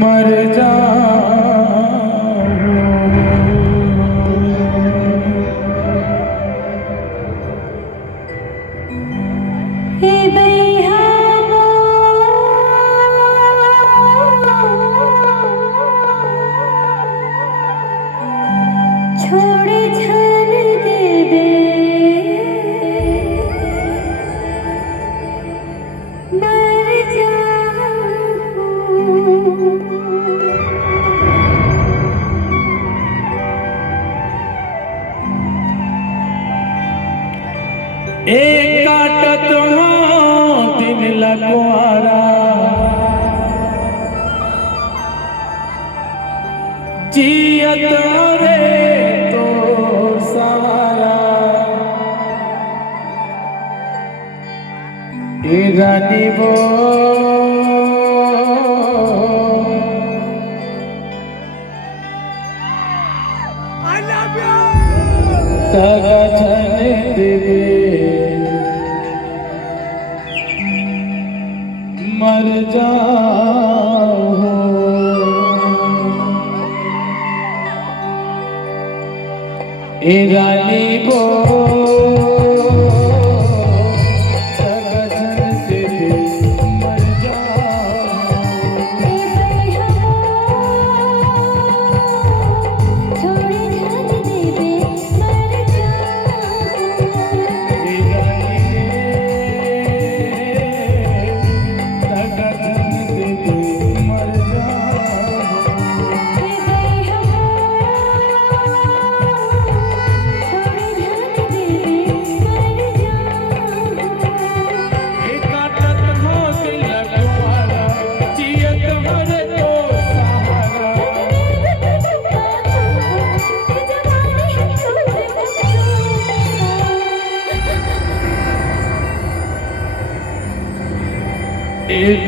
मर जा एक काटत दिन लगवारा जियत रे तो सवारा रानी वो मर जाओ रानी को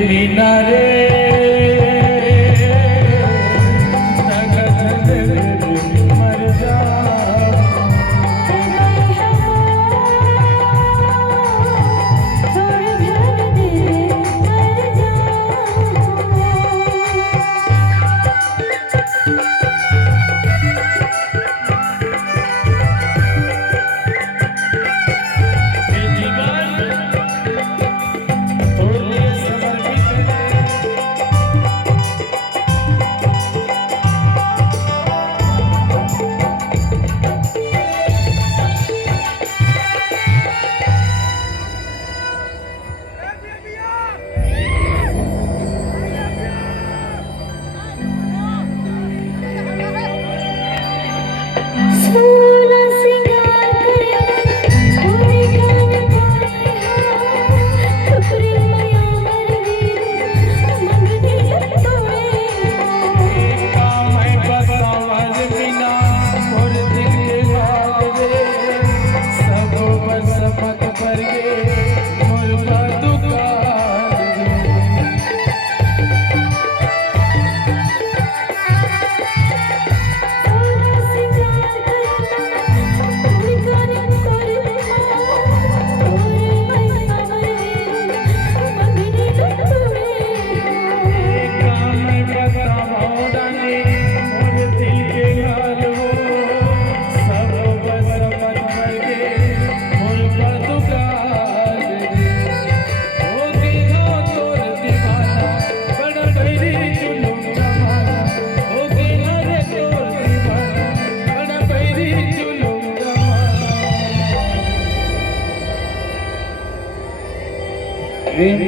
मीनारे मर जा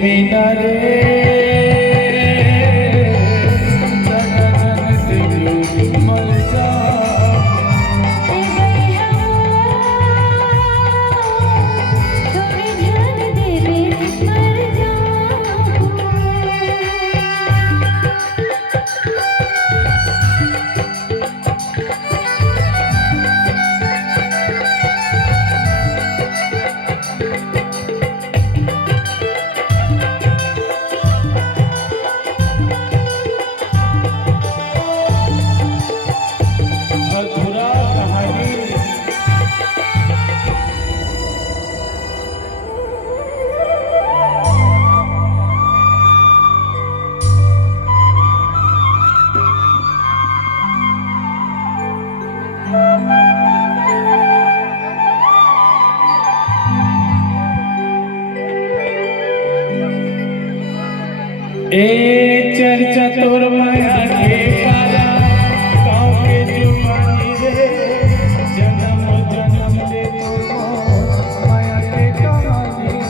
मीनारे ए चर्चा तोर माया के पारा गाँव के जुबानी रे जन्म जन्म से तोर माया के कहानी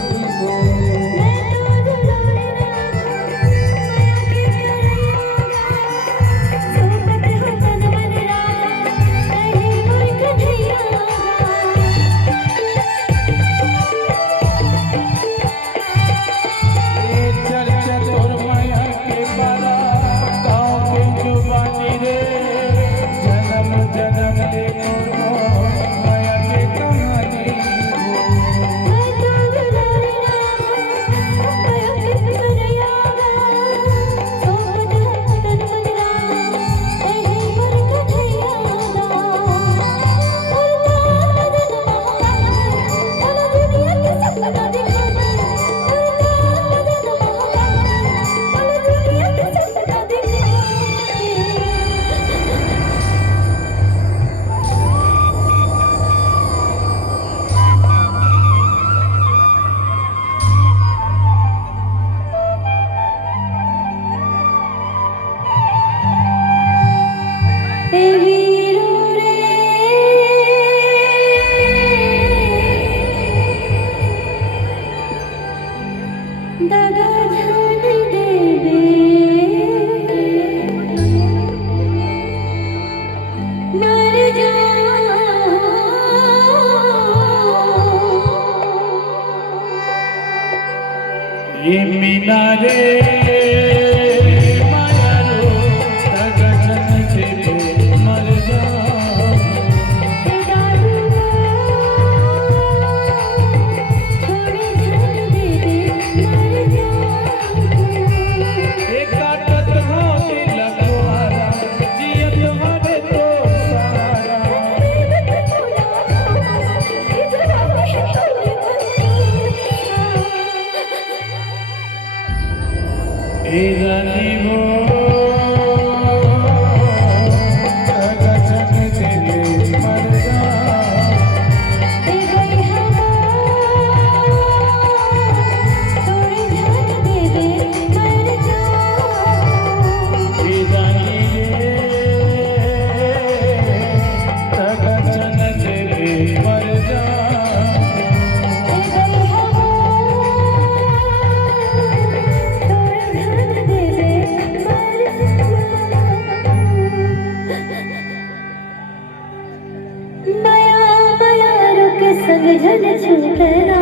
मीनारे माया रो तगन से मर जा एक काटत हो दिल द्वारा जियत हरे तो सारा ए रानी वो गगन से मर जा ए गई हवा थोड़ी ध्यान दे दे मर जा ए रानी गगन से मर जा ए गई हवा माया माया रुक संग झल छूटना